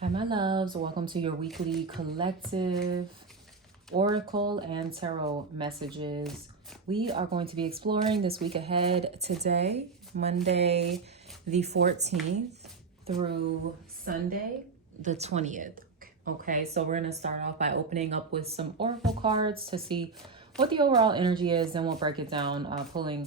Hi, my loves. Welcome to your weekly collective oracle and tarot messages. We are going to be exploring this week ahead today, Monday the 14th through Sunday the 20th. Okay, so we're going to start off by opening up with some oracle cards to see what the overall energy is, and we'll break it down, pulling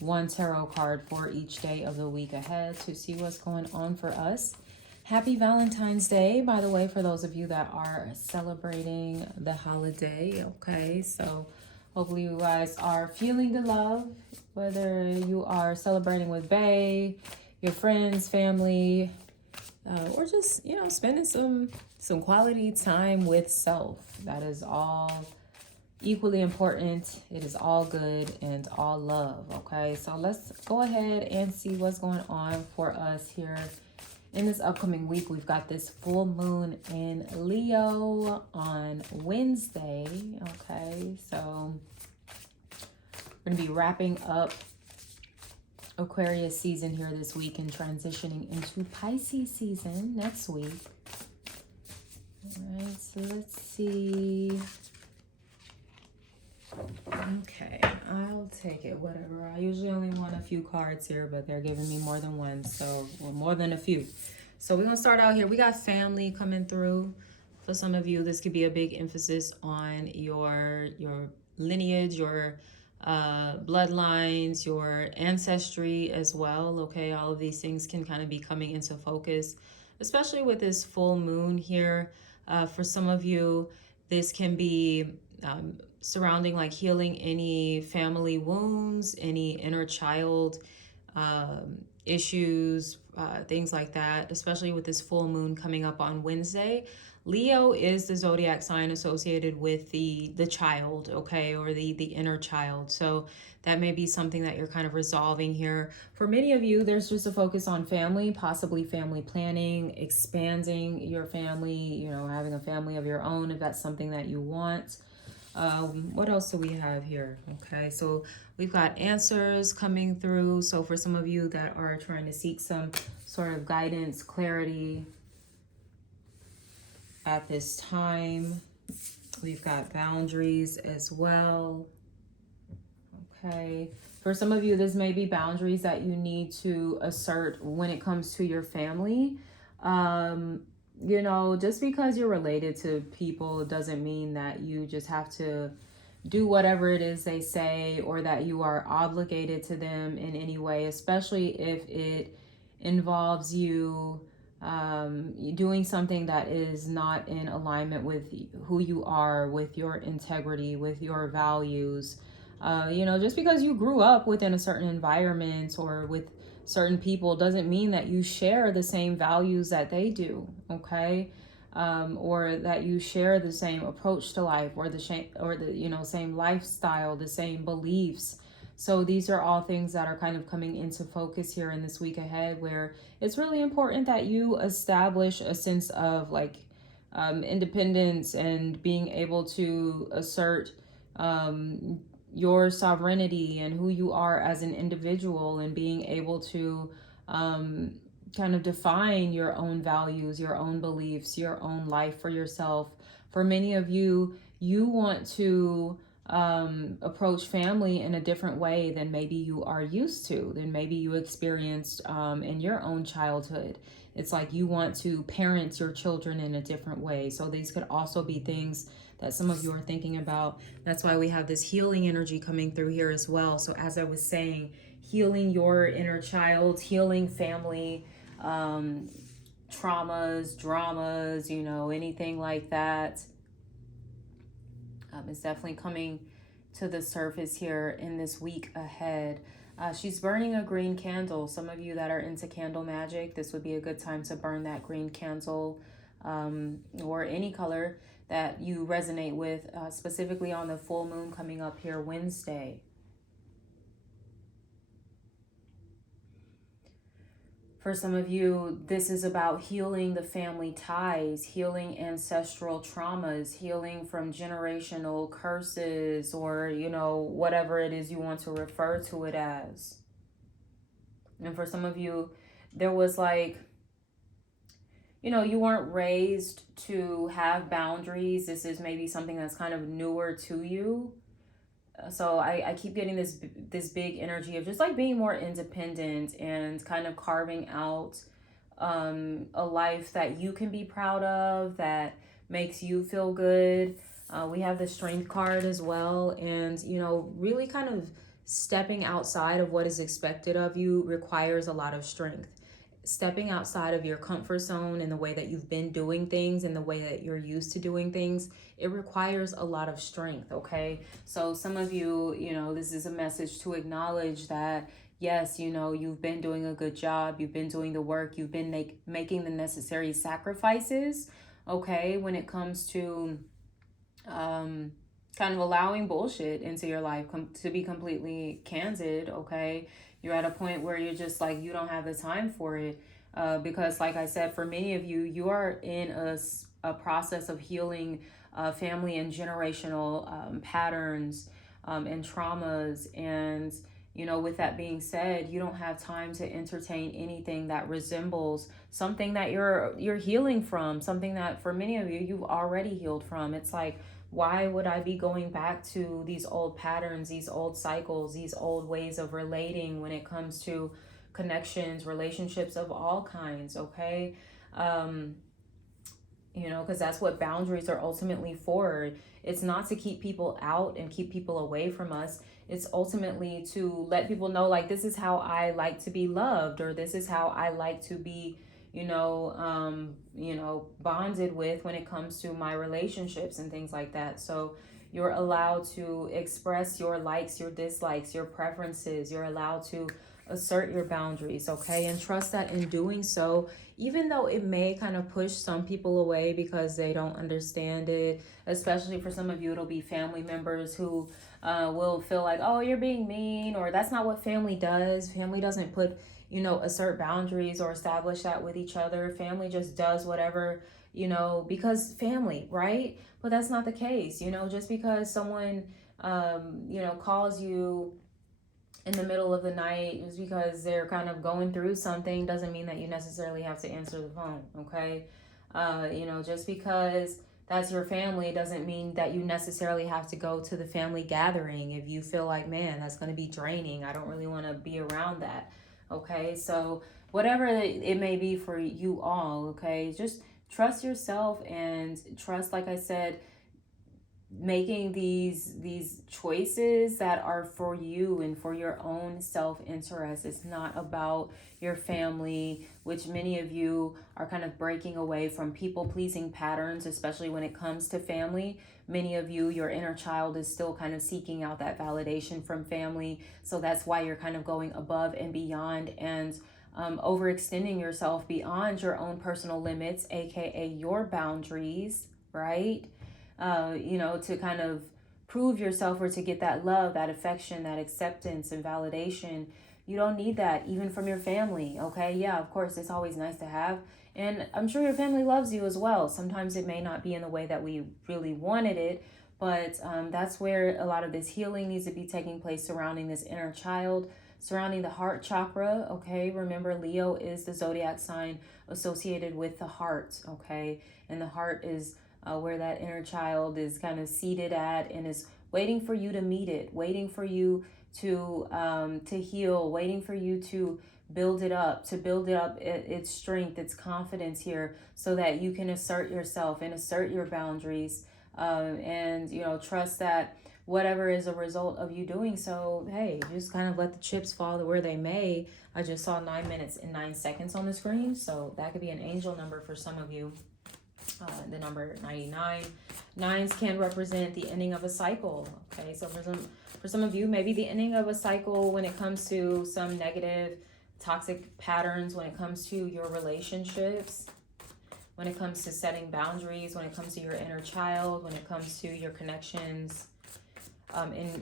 one tarot card for each day of the week ahead to see what's going on for us. Happy Valentine's Day, by the way, for those of you that are celebrating the holiday. Okay, so hopefully you guys are feeling the love, whether you are celebrating with bae, your friends, family, or just, spending some quality time with self. That is all equally important. It is all good and all love. Okay, so let's go ahead and see what's going on for us here in this upcoming week. We've got this full moon in Leo on Wednesday. Okay, so we're gonna be wrapping up Aquarius season here this week and transitioning into Pisces season next week. All right, so let's see. Okay, I'll take it, whatever. I usually only want a few cards here, but they're giving me more than one, so, well, more than a few. So we're gonna start out here. We got family coming through. For some of you, this could be a big emphasis on your lineage, your bloodlines, your ancestry as well. Okay, all of these things can kind of be coming into focus, especially with this full moon here. For some of you, this can be surrounding like healing any family wounds, any inner child issues, things like that, especially with this full moon coming up on Wednesday. Leo is the zodiac sign associated with the child, okay, or the inner child. So that may be something that you're kind of resolving here. For many of you, there's just a focus on family, possibly family planning, expanding your family, having a family of your own if that's something that you want. What else do we have here? Okay, so we've got answers coming through. So for some of you that are trying to seek some sort of guidance, clarity at this time, we've got boundaries as well. Okay, for some of you, this may be boundaries that you need to assert when it comes to your family. Just because you're related to people doesn't mean that you just have to do whatever it is they say, or that you are obligated to them in any way, especially if it involves you doing something that is not in alignment with who you are, with your integrity, with your values. Just because you grew up within a certain environment or with certain people doesn't mean that you share the same values that they do, okay? Or that you share the same approach to life, or the same lifestyle, the same beliefs. So these are all things that are kind of coming into focus here in this week ahead, where it's really important that you establish a sense of independence and being able to assert your sovereignty and who you are as an individual, and being able to kind of define your own values, your own beliefs, your own life for yourself. For many of you, you want to approach family in a different way than maybe you are used to, than maybe you experienced in your own childhood. It's like you want to parent your children in a different way. So these could also be things that some of you are thinking about. That's why we have this healing energy coming through here as well. So as I was saying, healing your inner child, healing family traumas, dramas, anything like that. It's definitely coming to the surface here in this week ahead. She's burning a green candle. Some of you that are into candle magic, this would be a good time to burn that green candle, or any color that you resonate with, specifically on the full moon coming up here Wednesday. For some of you, this is about healing the family ties, healing ancestral traumas, healing from generational curses, or, whatever it is you want to refer to it as. And for some of you, there was you know, you weren't raised to have boundaries. This is maybe something that's kind of newer to you. So I keep getting this big energy of just like being more independent and kind of carving out a life that you can be proud of, that makes you feel good. We have the strength card as well. And, you know, really kind of stepping outside of what is expected of you requires a lot of strength. Stepping outside of your comfort zone in the way that you've been doing things and the way that you're used to doing things, it requires a lot of strength, okay? So some of you, you know, this is a message to acknowledge that yes, you know, you've been doing a good job, you've been doing the work, you've been making the necessary sacrifices, okay, when it comes to kind of allowing bullshit into your life, to be completely candid, okay? You're at a point where you're just like, you don't have the time for it. Because like I said, for many of you, you are in a process of healing family and generational patterns and traumas. And, you know, with that being said, you don't have time to entertain anything that resembles something that you're healing from, something that for many of you, you've already healed from. It's like, why would I be going back to these old patterns, these old cycles, these old ways of relating when it comes to connections, relationships of all kinds, okay? You know, because that's what boundaries are ultimately for. It's not to keep people out and keep people away from us. It's ultimately to let people know, like, this is how I like to be loved, or this is how I like to be, bonded with when it comes to my relationships and things like that. So you're allowed to express your likes, your dislikes, your preferences. You're allowed to assert your boundaries, okay? And trust that in doing so, even though it may kind of push some people away because they don't understand it, especially for some of you, it'll be family members who will feel like, oh, you're being mean, or that's not what family does. Family doesn't put, assert boundaries or establish that with each other. Family just does whatever, because family, right? But that's not the case. Just because someone, calls you in the middle of the night just because they're kind of going through something doesn't mean that you necessarily have to answer the phone, okay? Just because that's your family doesn't mean that you necessarily have to go to the family gathering if you feel like, man, that's going to be draining. I don't really want to be around that, okay? So whatever it may be for you all, okay, just trust yourself and trust, like I said, making these choices that are for you and for your own self-interest. It's not about your family, which many of you are kind of breaking away from people-pleasing patterns, especially when it comes to family. Many of you, your inner child is still kind of seeking out that validation from family. So that's why you're kind of going above and beyond and overextending yourself beyond your own personal limits, aka your boundaries, right? To kind of prove yourself or to get that love, that affection, that acceptance and validation. You don't need that even from your family, okay? Yeah, of course, it's always nice to have. And I'm sure your family loves you as well. Sometimes it may not be in the way that we really wanted it, but that's where a lot of this healing needs to be taking place surrounding this inner child, surrounding the heart chakra, okay? Remember, Leo is the zodiac sign associated with the heart, okay? And the heart is where that inner child is kind of seated at and is waiting for you to meet it, waiting for you to heal, waiting for you to build it up, its strength, its confidence here, so that you can assert yourself and assert your boundaries, and trust that whatever is a result of you doing so, hey, just kind of let the chips fall where they may. I just saw 9 minutes and 9 seconds on the screen, so that could be an angel number for some of you. The number 99. Nines can represent the ending of a cycle. Okay, so for some of you, maybe the ending of a cycle when it comes to some negative, toxic patterns, when it comes to your relationships, when it comes to setting boundaries, when it comes to your inner child, when it comes to your connections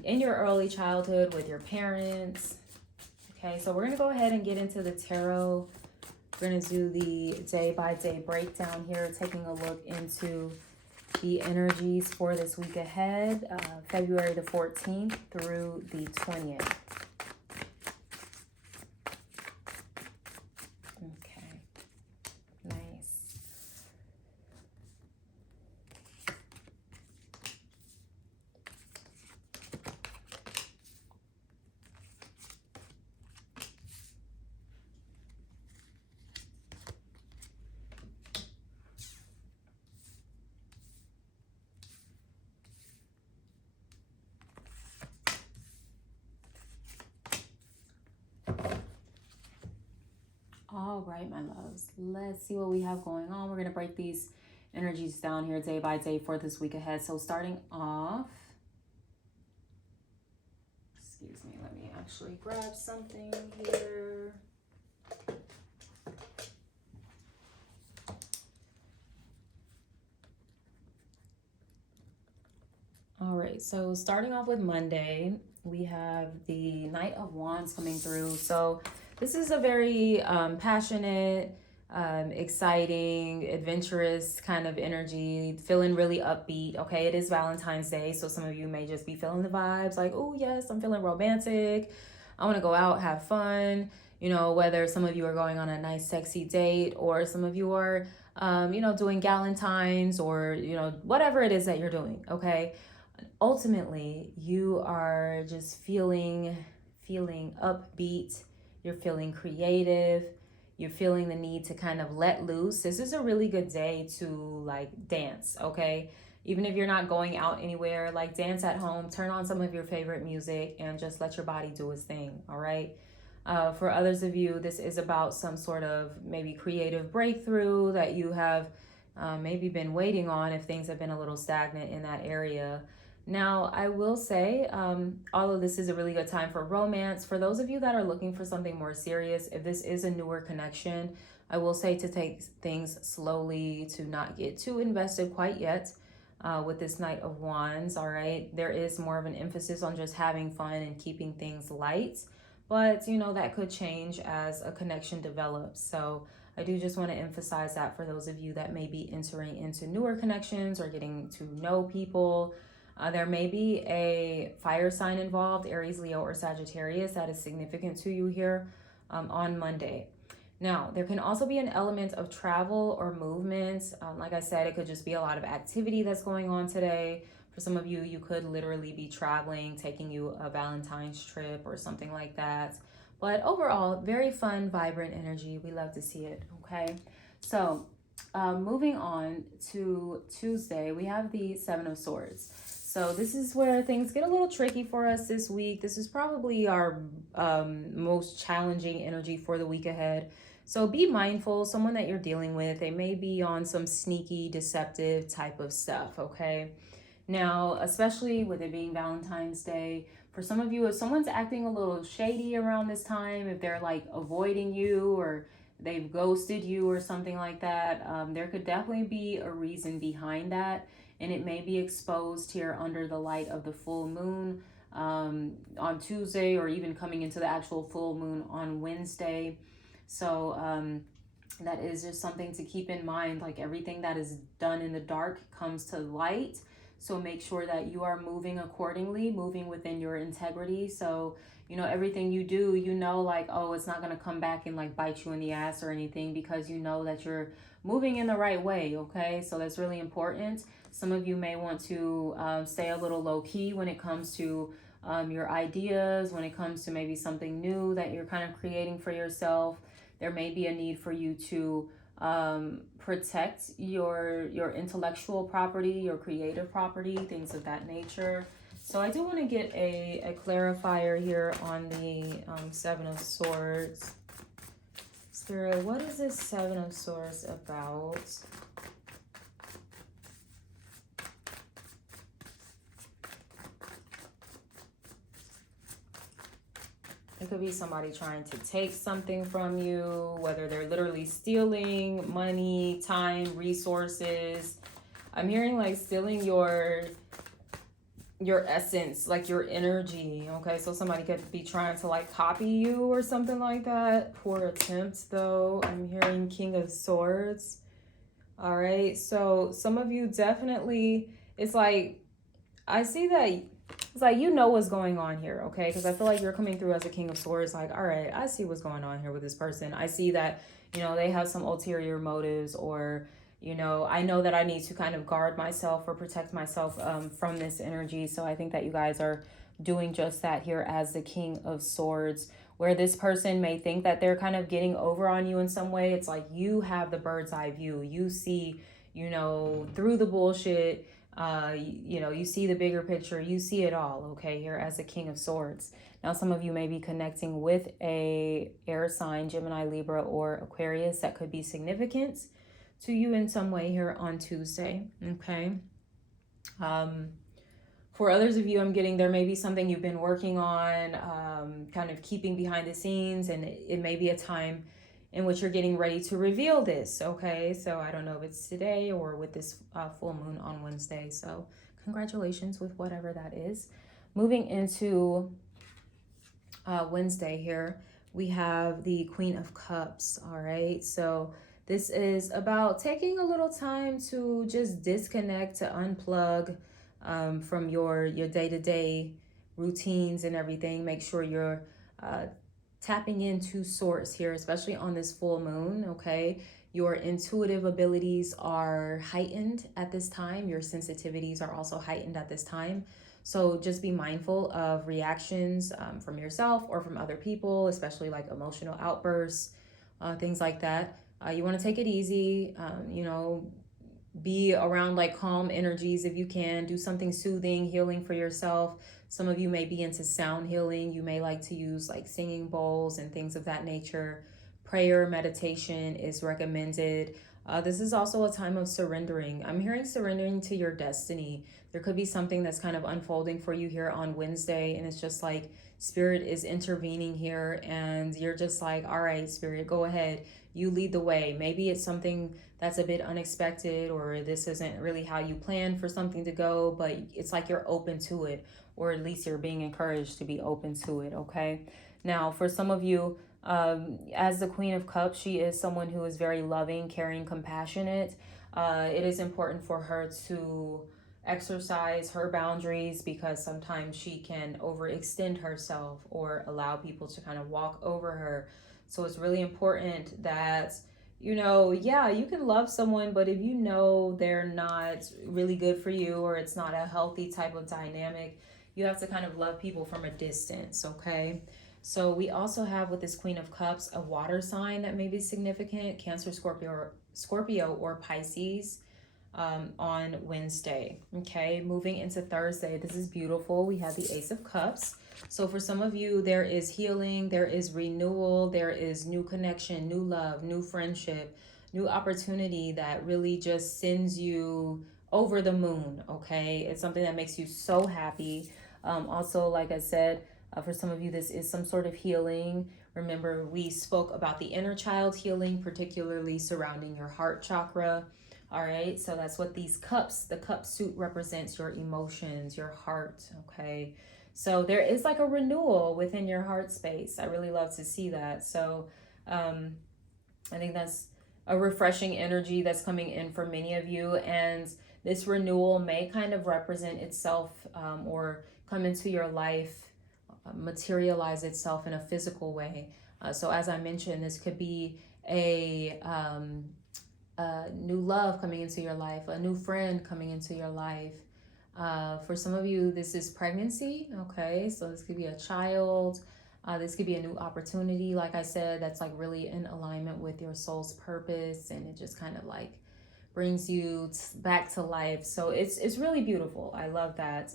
in your early childhood with your parents. Okay, so we're going to go ahead and get into the tarot. We're going to do the day-by-day breakdown here, taking a look into the energies for this week ahead, February the 14th through the 20th. Okay, nice. All right, my loves. Let's see what we have going on. We're going to break these energies down here day by day for this week ahead. So starting off, excuse me, let me actually grab something here. All right, so starting off with Monday, we have the Knight of Wands coming through. So this is a very passionate, exciting, adventurous kind of energy, feeling really upbeat. Okay, it is Valentine's Day, so some of you may just be feeling the vibes like, oh yes, I'm feeling romantic. I want to go out, have fun. You know, whether some of you are going on a nice, sexy date, or some of you are, doing Galentine's, or, whatever it is that you're doing. Okay, ultimately you are just feeling upbeat, you're feeling creative, you're feeling the need to kind of let loose. This is a really good day to like dance. Okay, even if you're not going out anywhere, like dance at home, turn on some of your favorite music and just let your body do its thing. All right, for others of you, this is about some sort of maybe creative breakthrough that you have maybe been waiting on, if things have been a little stagnant in that area. Now, I will say, although this is a really good time for romance, for those of you that are looking for something more serious, if this is a newer connection, I will say to take things slowly, to not get too invested quite yet with this Knight of Wands, all right? There is more of an emphasis on just having fun and keeping things light, but, that could change as a connection develops. So I do just want to emphasize that for those of you that may be entering into newer connections or getting to know people. There may be a fire sign involved, Aries, Leo, or Sagittarius, that is significant to you here on Monday. Now, there can also be an element of travel or movement. Like I said, it could just be a lot of activity that's going on today. For some of you, you could literally be traveling, taking you a Valentine's trip or something like that. But overall, very fun, vibrant energy. We love to see it, okay? So moving on to Tuesday, we have the Seven of Swords. So this is where things get a little tricky for us this week. This is probably our most challenging energy for the week ahead. So be mindful, someone that you're dealing with, they may be on some sneaky, deceptive type of stuff, okay? Now, especially with it being Valentine's Day, for some of you, if someone's acting a little shady around this time, if they're like avoiding you or they've ghosted you or something like that, there could definitely be a reason behind that. And it may be exposed here under the light of the full moon on Tuesday, or even coming into the actual full moon on Wednesday. So that is just something to keep in mind. Like, everything that is done in the dark comes to light. So make sure that you are moving accordingly, moving within your integrity. So, everything you do, like, oh, it's not going to come back and like bite you in the ass or anything, because you know that you're moving in the right way. Okay, so that's really important. Some of you may want to stay a little low key when it comes to your ideas, when it comes to maybe something new that you're kind of creating for yourself. There may be a need for you to protect your intellectual property, your creative property, things of that nature. So I do want to get a clarifier here on the Seven of Swords. Spirit, what is this Seven of Swords about? It could be somebody trying to take something from you, whether they're literally stealing money, time, resources. I'm hearing like stealing your essence, like your energy. Okay, so somebody could be trying to like copy you or something like that. Poor attempt though. I'm hearing King of Swords. All right, so some of you definitely, it's like, I see that it's like, what's going on here, okay? Because I feel like you're coming through as a King of Swords, like, all right, I see what's going on here with this person. I see that, they have some ulterior motives, or, I know that I need to kind of guard myself or protect myself from this energy. So I think that you guys are doing just that here as the King of Swords, where this person may think that they're kind of getting over on you in some way. It's like you have the bird's eye view. You see, through the bullshit. You see the bigger picture, you see it all, okay, here as a King of Swords. Now, some of you may be connecting with a air sign, Gemini, Libra, or Aquarius, that could be significant to you in some way here on Tuesday, okay? For others of you, I'm getting there may be something you've been working on, kind of keeping behind the scenes, and it may be a time in which you're getting ready to reveal this, okay? So I don't know if it's today or with this full moon on Wednesday. So congratulations with whatever that is. Moving into Wednesday here, we have the Queen of Cups, all right? So this is about taking a little time to just disconnect, to unplug from your day-to-day routines and everything. Make sure you're tapping into source here, especially on this full moon, okay? Your intuitive abilities are heightened at this time. Your sensitivities are also heightened at this time. So just be mindful of reactions from yourself or from other people, especially like emotional outbursts, things like that. You want to take it easy, be around like calm energies if you can. Do something soothing, healing for yourself. Some of you may be into sound healing. You may like to use like singing bowls and things of that nature. Prayer, meditation is recommended. This is also a time of surrendering. I'm hearing surrendering to your destiny. There could be something that's kind of unfolding for you here on Wednesday, and it's just like Spirit is intervening here, and you're just like, all right, Spirit, go ahead. You lead the way. Maybe it's something that's a bit unexpected, or this isn't really how you planned for something to go, but it's like you're open to it, or at least you're being encouraged to be open to it, okay? Now, for some of you, as the Queen of Cups, she is someone who is very loving, caring, compassionate. It is important for her to exercise her boundaries because sometimes she can overextend herself or allow people to kind of walk over her. So it's really important that, yeah, you can love someone, but if you know they're not really good for you or it's not a healthy type of dynamic, you have to kind of love people from a distance, okay? So we also have with this Queen of Cups a water sign that may be significant, Cancer, Scorpio, or Pisces on Wednesday. Okay, moving into Thursday, this is beautiful. We have the Ace of Cups. So for some of you, there is healing, there is renewal, there is new connection, new love, new friendship, new opportunity that really just sends you over the moon. Okay, it's something that makes you so happy. Also, like I said, for some of you, this is some sort of healing. Remember, we spoke about the inner child healing, particularly surrounding your heart chakra. All right, so that's what these cups, the cup suit represents your emotions, your heart, okay? So there is like a renewal within your heart space. I really love to see that. So I think that's a refreshing energy that's coming in for many of you. And this renewal may kind of represent itself or come into your life, materialize itself in a physical way. So as I mentioned, this could be a new love coming into your life, a new friend coming into your life. For some of you, this is pregnancy, okay? So this could be a child. This could be a new opportunity, like I said, that's like really in alignment with your soul's purpose, and it just kind of like brings you back to life. So it's really beautiful. I love that,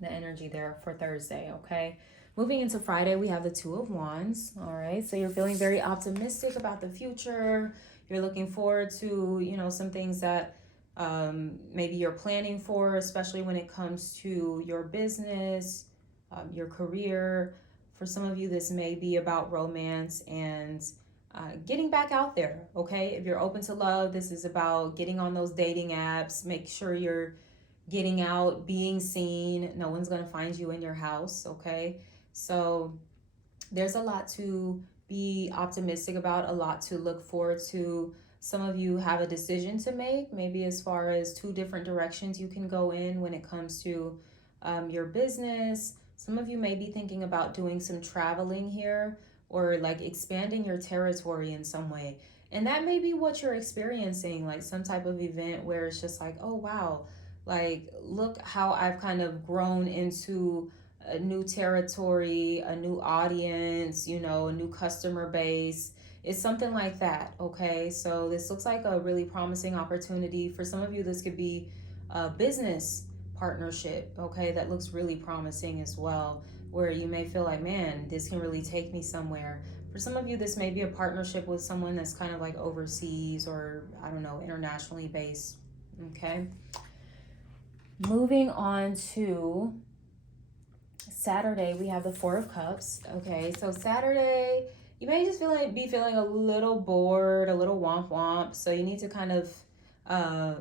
the energy there for Thursday, okay? Moving into Friday, we have the Two of Wands, all right? So you're feeling very optimistic about the future. You're looking forward to, some things that maybe you're planning for, especially when it comes to your business, your career. For some of you, this may be about romance and getting back out there, okay? If you're open to love, this is about getting on those dating apps. Make sure you're getting out, being seen. No one's going to find you in your house, okay? So there's a lot to be optimistic about, a lot to look forward to. Some of you have a decision to make, maybe as far as two different directions you can go in when it comes to your business. Some of you may be thinking about doing some traveling here or like expanding your territory in some way. And that may be what you're experiencing, like some type of event where it's just like, oh, wow, like, look how I've kind of grown into a new territory, a new audience, a new customer base. It's something like that, okay? So this looks like a really promising opportunity. For some of you, this could be a business partnership, okay? That looks really promising as well, where you may feel like, man, this can really take me somewhere. For some of you, this may be a partnership with someone that's kind of like overseas or, I don't know, internationally based, okay? Moving on to Saturday, we have the Four of Cups. Okay, so Saturday, you may just be feeling a little bored, a little womp womp. So you need to kind of uh,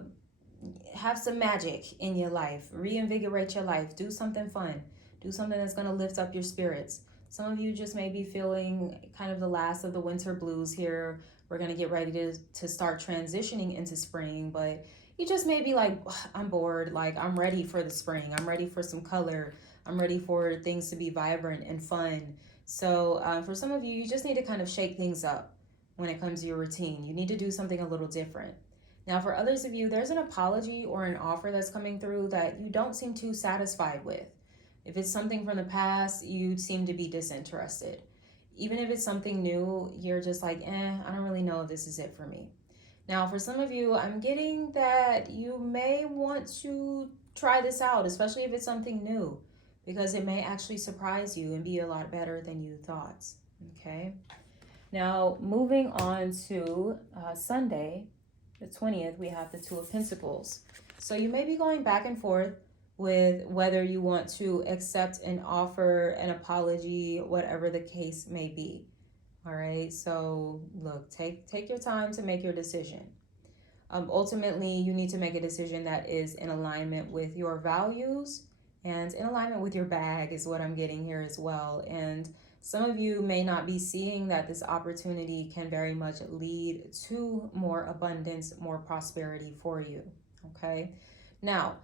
have some magic in your life, reinvigorate your life, do something fun, do something that's going to lift up your spirits. Some of you just may be feeling kind of the last of the winter blues here. We're going to get ready to start transitioning into spring, but you just may be like, I'm bored, like I'm ready for the spring, I'm ready for some color, I'm ready for things to be vibrant and fun. So for some of you, you just need to kind of shake things up when it comes to your routine. You need to do something a little different. Now, for others of you, there's an apology or an offer that's coming through that you don't seem too satisfied with. If it's something from the past, you seem to be disinterested. Even if it's something new, you're just like, I don't really know if this is it for me. Now, for some of you, I'm getting that you may want to try this out, especially if it's something new, because it may actually surprise you and be a lot better than you thought, okay? Now, moving on to Sunday, the 20th, we have the Two of Pentacles. So you may be going back and forth with whether you want to accept an offer, an apology, whatever the case may be. All right, so look, take your time to make your decision. Ultimately, you need to make a decision that is in alignment with your values and in alignment with your bag is what I'm getting here as well. And some of you may not be seeing that this opportunity can very much lead to more abundance, more prosperity for you, okay? Now,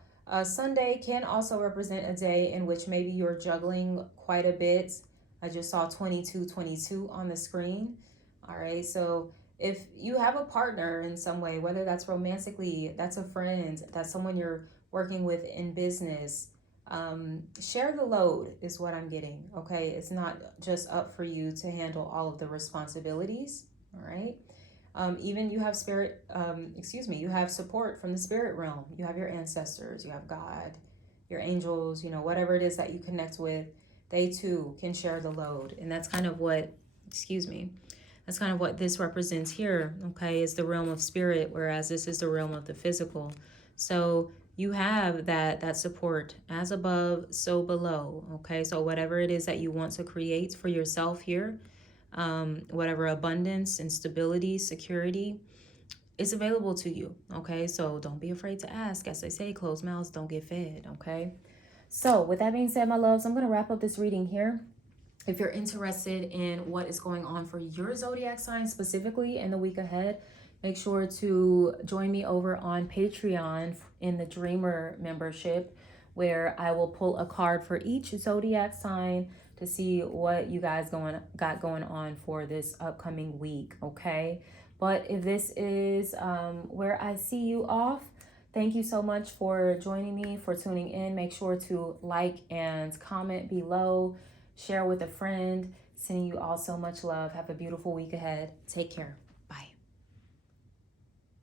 Sunday can also represent a day in which maybe you're juggling quite a bit. I just saw 2222 on the screen. All right, so if you have a partner in some way, whether that's romantically, that's a friend, that's someone you're working with in business, share the load is what I'm getting, okay? It's not just up for you to handle all of the responsibilities, all right? Even you have you have support from the spirit realm. You have your ancestors, you have God, your angels, whatever it is that you connect with, they too can share the load. And that's kind of what, that's kind of what this represents here, okay, is the realm of spirit, whereas this is the realm of the physical. So you have that support, as above, so below, okay? So whatever it is that you want to create for yourself here, whatever abundance and stability, security, is available to you, okay? So don't be afraid to ask. As they say, closed mouths don't get fed, okay? So with that being said, my loves, I'm going to wrap up this reading here. If you're interested in what is going on for your zodiac sign specifically in the week ahead, make sure to join me over on Patreon in the Dreamer membership, where I will pull a card for each zodiac sign to see what you guys got going on for this upcoming week, okay? But if this is where I see you off, thank you so much for joining me, for tuning in. Make sure to like and comment below, share with a friend. Sending you all so much love. Have a beautiful week ahead. Take care.